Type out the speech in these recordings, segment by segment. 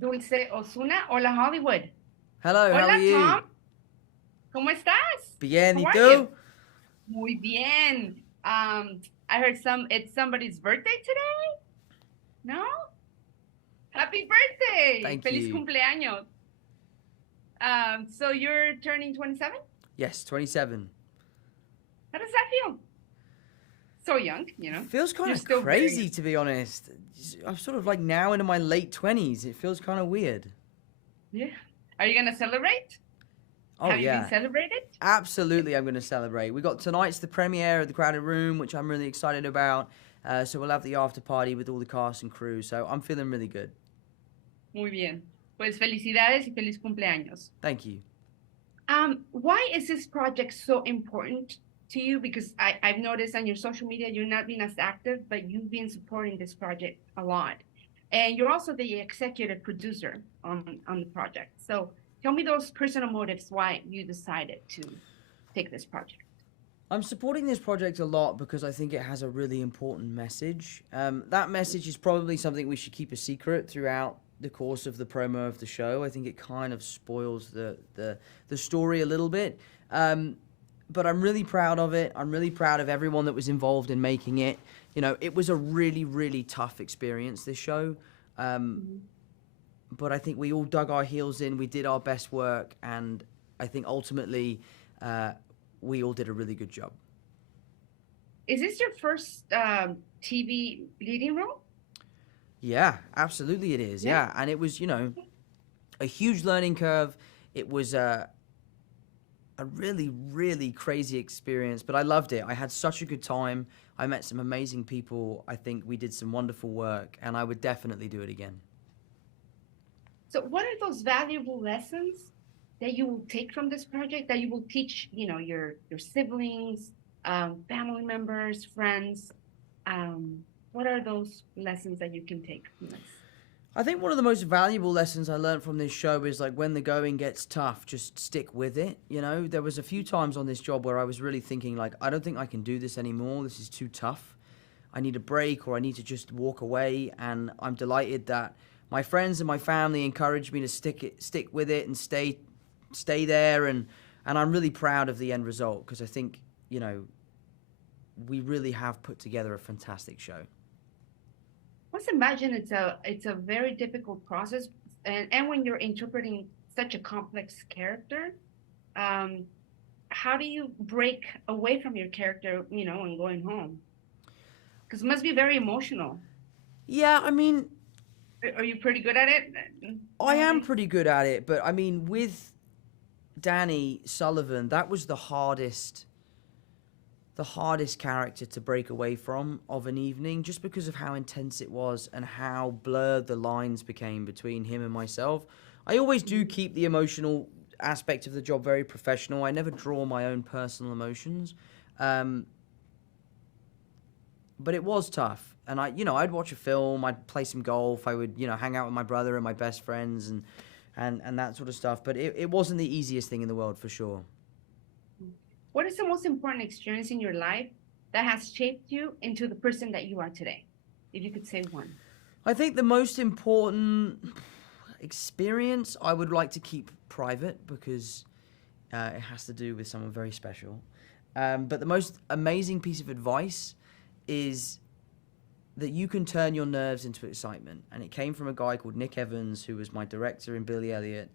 Dulce Osuna. Hola, Hollywood. Hello, how Hola, are you? Tom. ¿Cómo estás? Bien, How ¿y are tú? you? Muy bien. I heard it's somebody's birthday today. No? Happy birthday! Thank Feliz you. cumpleaños. So you're turning 27? Yes, 27. How does that feel? So young, Feels kind You're of still very crazy, young. to be honest. I'm sort of like now into my late 20s. It feels kind of weird. Yeah. Are you gonna celebrate? Oh, Have you been yeah. celebrated? Absolutely, I'm going to celebrate. We got tonight's the premiere of The Crowded Room, which I'm really excited about. So we'll have the after party with all the cast and crew. So I'm feeling really good. Muy bien. Pues felicidades y feliz cumpleaños. Thank you. Why is this project so important to you? Because I've noticed on your social media you're not being as active, but you've been supporting this project a lot. And you're also the executive producer on the project. So tell me those personal motives why you decided to take this project. I'm supporting this project a lot because I think it has a really important message. That message is probably something we should keep a secret throughout the course of the promo of the show. I think it kind of spoils the story a little bit. But I'm really proud of it. I'm really proud of everyone that was involved in making it. You know, it was a really, really tough experience, this show. But I think we all dug our heels in. We did our best work. And I think ultimately we all did a really good job. Is this your first TV leading role? Yeah, absolutely it is. Yeah. And it was, a huge learning curve. It was a really, really crazy experience, but I loved it. I had such a good time. I met some amazing people. I think we did some wonderful work, and I would definitely do it again. So what are those valuable lessons that you will take from this project that you will teach, your siblings, family members, friends? What are those lessons that you can take from this? I think one of the most valuable lessons I learned from this show is like when the going gets tough, just stick with it. There was a few times on this job where I was really thinking like, I don't think I can do this anymore. This is too tough. I need a break or I need to just walk away. And I'm delighted that my friends and my family encouraged me to stick with it and stay there. And I'm really proud of the end result because I think, we really have put together a fantastic show. Let's imagine it's a very difficult process, and when you're interpreting such a complex character, how do you break away from your character, and going home? Because it must be very emotional. Yeah, I mean, are you pretty good at it? I am pretty good at it, but I mean, with Danny Sullivan, that was the hardest character to break away from of an evening, just because of how intense it was and how blurred the lines became between him and myself. I always do keep the emotional aspect of the job very professional. I never draw my own personal emotions. But it was tough. And I'd watch a film, I'd play some golf, I would, hang out with my brother and my best friends and that sort of stuff. But it wasn't the easiest thing in the world, for sure. What is the most important experience in your life that has shaped you into the person that you are today? If you could say one. I think the most important experience I would like to keep private because it has to do with someone very special. But the most amazing piece of advice is that you can turn your nerves into excitement. And it came from a guy called Nick Evans, who was my director in Billy Elliot.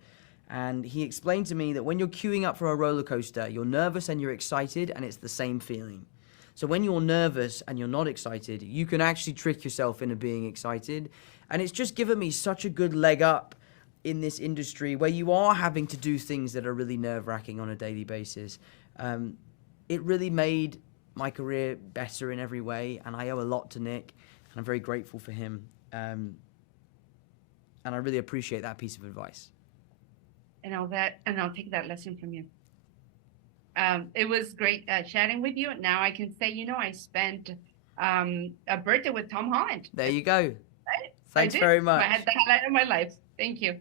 And he explained to me that when you're queuing up for a roller coaster, you're nervous and you're excited, and it's the same feeling. So when you're nervous and you're not excited, you can actually trick yourself into being excited. And it's just given me such a good leg up in this industry where you are having to do things that are really nerve-wracking on a daily basis. It really made my career better in every way, and I owe a lot to Nick, and I'm very grateful for him. And I really appreciate that piece of advice. And I'll take that lesson from you. It was great chatting with you. Now I can say, I spent a birthday with Tom Holland. There you go. Right? Thanks very much. I had the highlight of my life. Thank you.